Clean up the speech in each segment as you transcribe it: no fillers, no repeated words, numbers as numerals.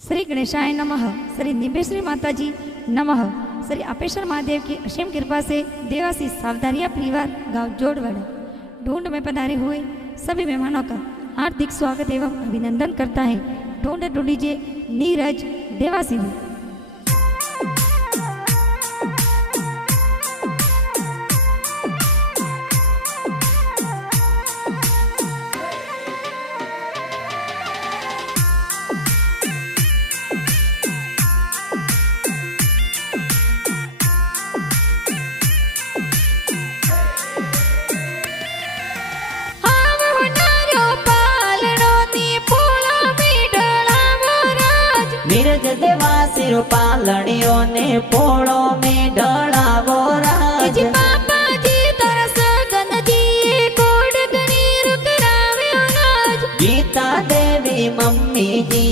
श्री गणेशाय नमः। श्री निम्बेश्वरी माता जी नमः। श्री अपेश्वर महादेव की असीम कृपा से देवासी सावधानिया परिवार गांव जोड़वाड़ा ढूंढ में पधारे हुए सभी मेहमानों का हार्दिक स्वागत एवं अभिनंदन करता है ढूंढ ढूंढीजिए नीरज देवासी में। नीरज देवासी पालणियों ने पोड़ो में ढड़ावो राज। पापा जी तरस गन जी कोड गणीर करावे राज। गीता देवी मम्मी जी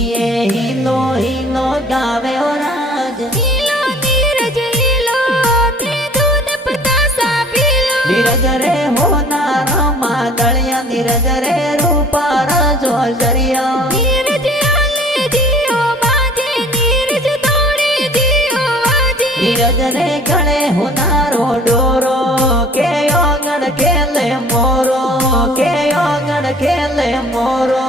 हिलो हिलो गावे राज। हिलो नीरज हिलो ते दूध पतासा पीलो। नीरज रे होना रमा दलिया नीरज रे रूपा राजो जरिया। नीरज रे गणे हुनारो डोरो के योगण खेले मोरो के योगण खेले मोरो।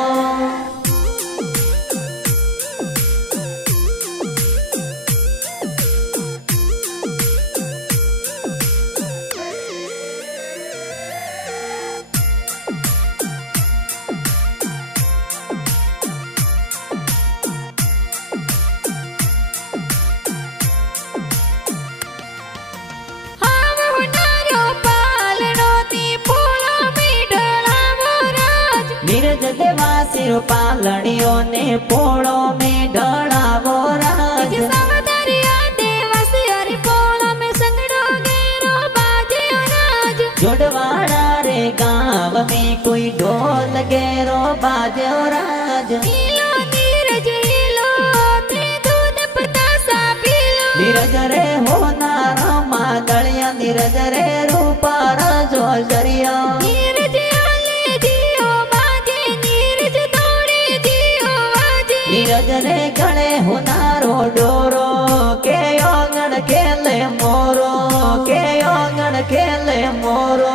नीरज देवासी पालणियों ने पोड़ो में ढड़ावो राज। जोड़वाड़ा रे गाँव में कोई ढोल गेरो बाजे राज। नीरज रे होना रमा दलिया नीरज रे रूपा राजो जरिया। नीरज रे गणे हुनारो डोरो के योगण खेले मोरो के योगण खेले मोरो।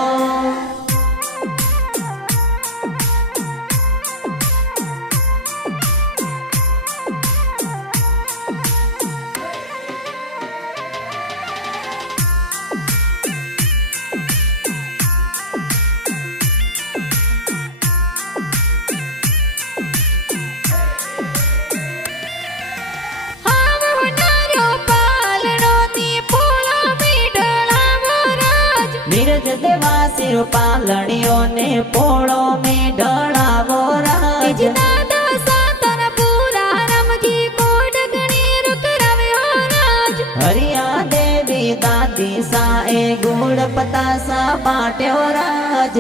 नीरज देवासी पालणियों ने पोड़ो में ढड़ावो राज। हरिया देवी दादी सा ए गुड़ पतासा बाट्यो राज।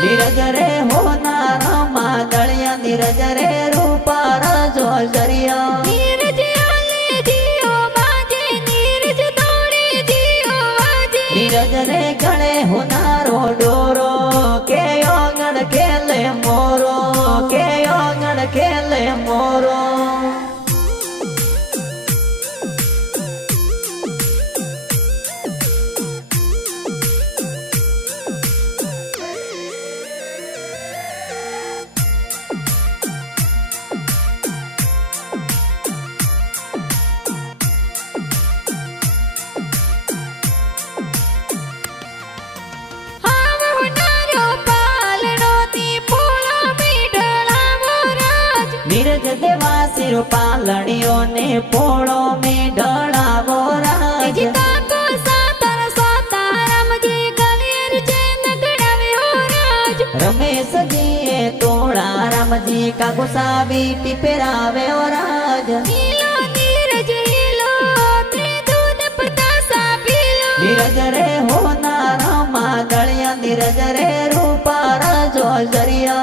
नीरज रे होना रमा दलिया नीरज रे रूपा राजो जरिया। नीरज रे गणे हुनारो डोरो के योगण खेले मोरो के योगण खेले मोरो। नीरज देवासी पालणियों ने पोड़ो में ढड़ावो राज। रमेश जी तोड़ा राम जी का गुस्सावी टिपरावे राज। नीरज रे होना रमा दलिया नीरज रे रूपा राजो जरिया।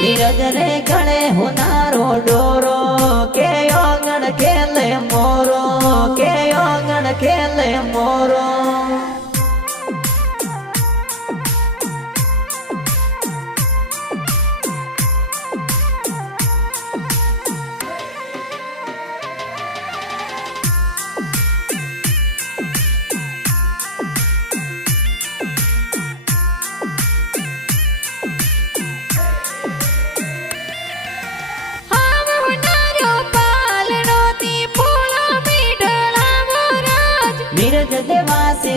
नीरज रे गणे हुनारो डोरो के योगण खेले मोरो के योगण खेले मोरो।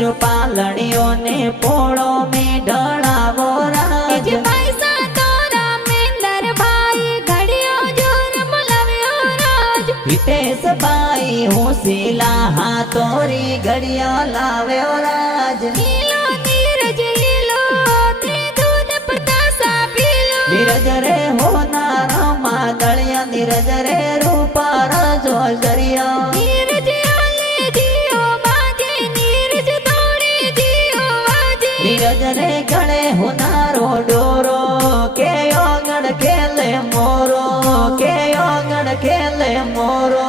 દેવાસી પાલણીઓ ને પોળો મેં ઢળાવો રાજ પૈસા તોરા મેંદર ભાઈ ઘડિયો જોર બોલાવ્યો રાજ હિતેશભાઈ હું શીલા હાથોરી ઘડિયો લાવ્યો રાજ લીલો નીરજ લીલો તે દૂધ પતાસા પીલો નીરજ રે હોનારા માદળિયા નીરજ રે રૂપાર જો જરિયા નીરજ આલે જીઓ બાજે નીરજ તોડે જીઓ વાજે નીરજ રે ગળે હોનારો ડોરો કે ઓગણ ખેલે મોરો કે ઓગણ ખેલે મોરો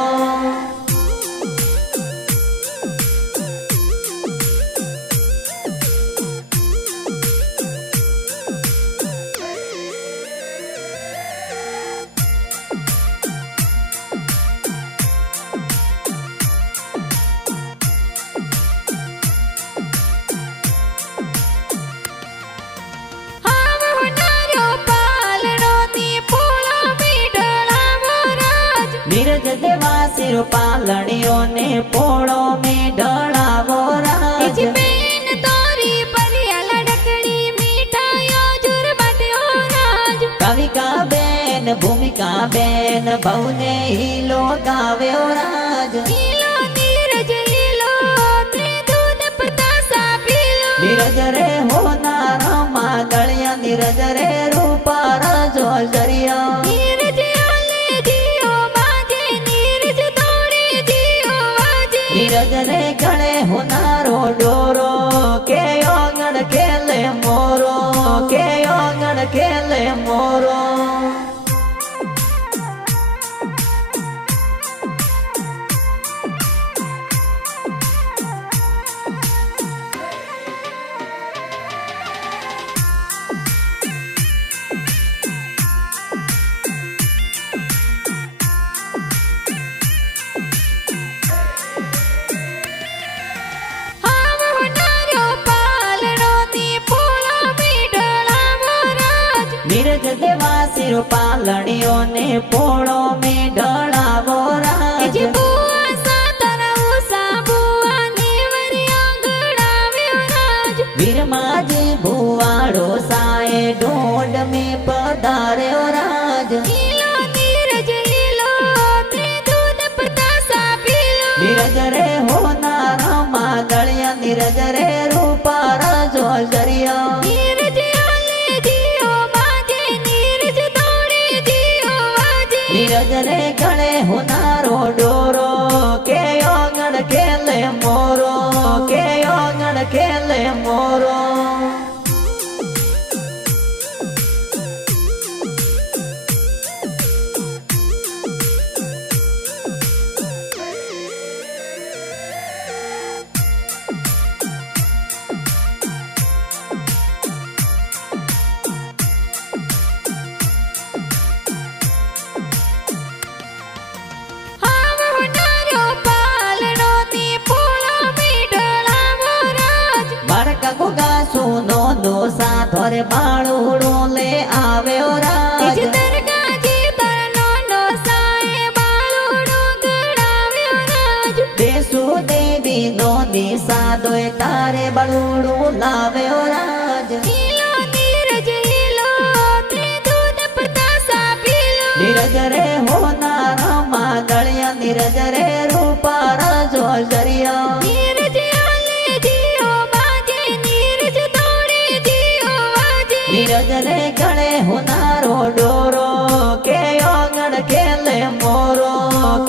નીરજ દેવાસી પાલણીઓ ને પોળો મેં ઢળાવો રાજ બેન તોરી પરિયા લડકડી મીઠાયો જુર બાટ્યો રાજ કવિકા બેન ભૂમિકા બેન ભવને હીલો ગાવ્યો રાજ લીલો નીરજ લીલો તે દૂધ પતાસા પીલો નીરજ રે હોનારા માદળિયા નીરજ રે રૂપાર જો જરિયા નીરજ આલે જીઓ બાજે નીરજ તોડે જીઓ વાજે નીરજ રે ગળે હોનારો ડોરો કે ઓગણ ખેલે મોરો કે ઓગણ ખેલે મોરો નીરજ દેવાસી પાલણીઓ ને પોળો મેં ઢળાવો રાજ બુઆ સાતરા ઉષા બુઆ નેવરિયો ગળાવ્યો રાજ વીરમાજી ભુવાડો સાએ ઢોંડ મેં પધાર્યો રાજ લીલો નીરજ લીલો તે દૂધ પતાસા પીલો નીરજ રે હોનારા માદળિયા નીરજ રે રૂપાર જો જરિયા નીરજ આલે જીઓ બાજે નીરજ તોડે જીઓ વાજે નીરજ રે ગળે હોનારો ડોરો કે ઓગણ ખેલે મોરો કે ઓગણ ખેલે મોરો ગુગા સુનો દોસા થોરે બાળુડો લે આવ્યો રાજ દરગાજી તરનો ડોસાએ બાળુડો ગળાવ્યો રાજ દેસુ દેવી નો દિશા દોય તારે બાળુડું લાવ્યો રાજ લીલો નીરજ લીલો તે દૂધ પતાસા પીલો નીરજ રે હોનારા માદળિયા નીરજ રે રૂપાર જો જરિયા નીરજ આલે જીઓ બાજે નીરજ તોડે જીઓ વાજે નીરજ રે ગળે હોનારો ડોરો કે ઓગણ ખેલે મોરો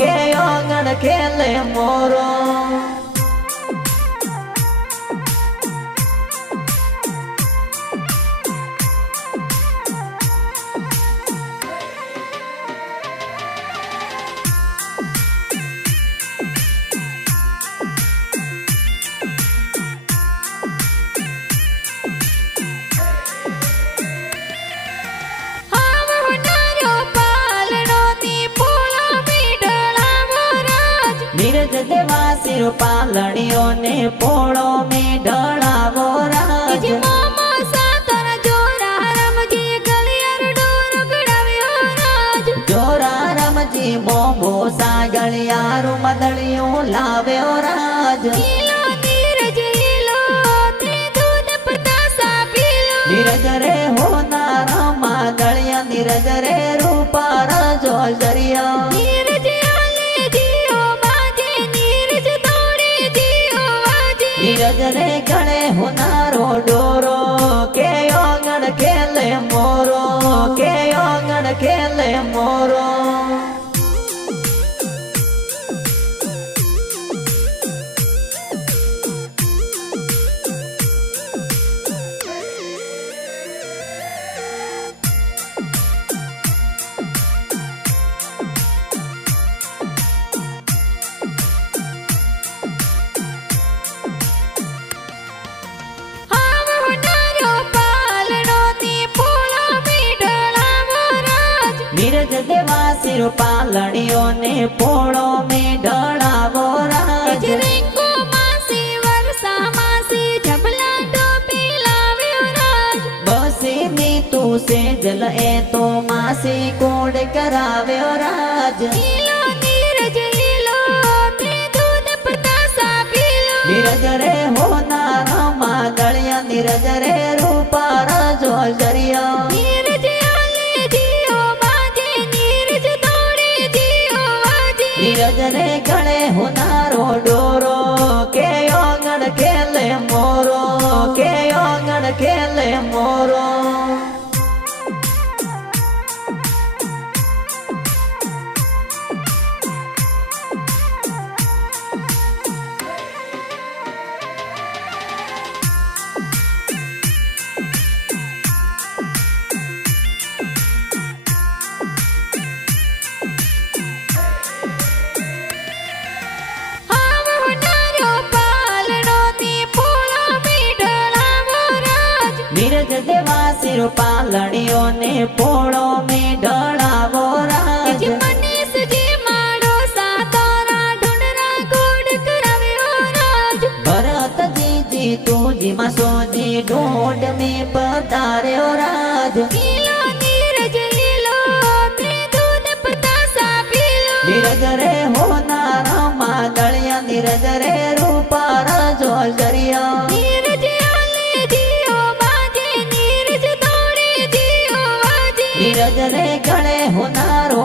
કે ઓગણ ખેલે મોરો નીરજ દેવાસી પાલણીઓ ને પોળો મેં ઢળાવો રાજ મામા સાતરા જોરા રમજી ગળિયાર ડોર ગળાવ્યો રાજ જોરા રમજી બોબો સાગળિયારું મદળિયું લાવ્યો રાજ લીલો નીરજ લીલો નીરજ રે હોનારા માં ગળ્યા નીરજ રે રૂપાર જો જરિયા નીરજ આલે જીઓ બાજે નીરજ દોડે જીઓ વાજે નીરજ રે ગળે હોનારો ડોરો કે ઓગણ ખેલે મોરો કે ઓગણ ખેલે મોરો હાવ હોનારો પાલણો ને પોળો મેઢળાવો રાજ નીરજ દેવા સિર પાલણીઓ ને પોળો મેં ઢળાવો રાજ રેંગો માસી વરસા માસી જબલા ટોપી લાવ્યો રાજ બસી ની તું સેજલ એ તો માસી કોડ કરાવ્યો રાજ લીલો નીરજ લીલો તે દૂધ પતાસા પીલો નીરજ રે હોનારા માં ગળ્યા નીરજ રે રૂપાર જો જરિયા નીરજ આલે જીઓ બાજે નીરજ દોડે જીઓ વાજે નીરજ રે ગળે હોનારો ડોરો કે ઓગણ ખેલે મોરો કે ઓગણ ખેલે મોરો હાવ હોનારો પાલણો ને પોળો મેઢળાવો રાજ નીરજ દેવા સિર પાલણીઓ ને પોળો મેં ઢળાવો રાજ જ મનીષ જે માડો સાતોરા ઢૂંઢરા ગોડ કરાવ્યો રાજ ભરતજી જી તું જી મસોજી ઢોંઢ મેં પધાર્યો રાજ લીલો નીરજ લીલો તે દૂધ પતાસા પીલો નીરજ રે હોનારા માં ગળ્યા નીરજ રે રૂપાર જો જરિયા નીરજ આલે જીઓ બાજે નીરજ દોડે જીઓ વાજે નીરજ રે ગળે હોનારો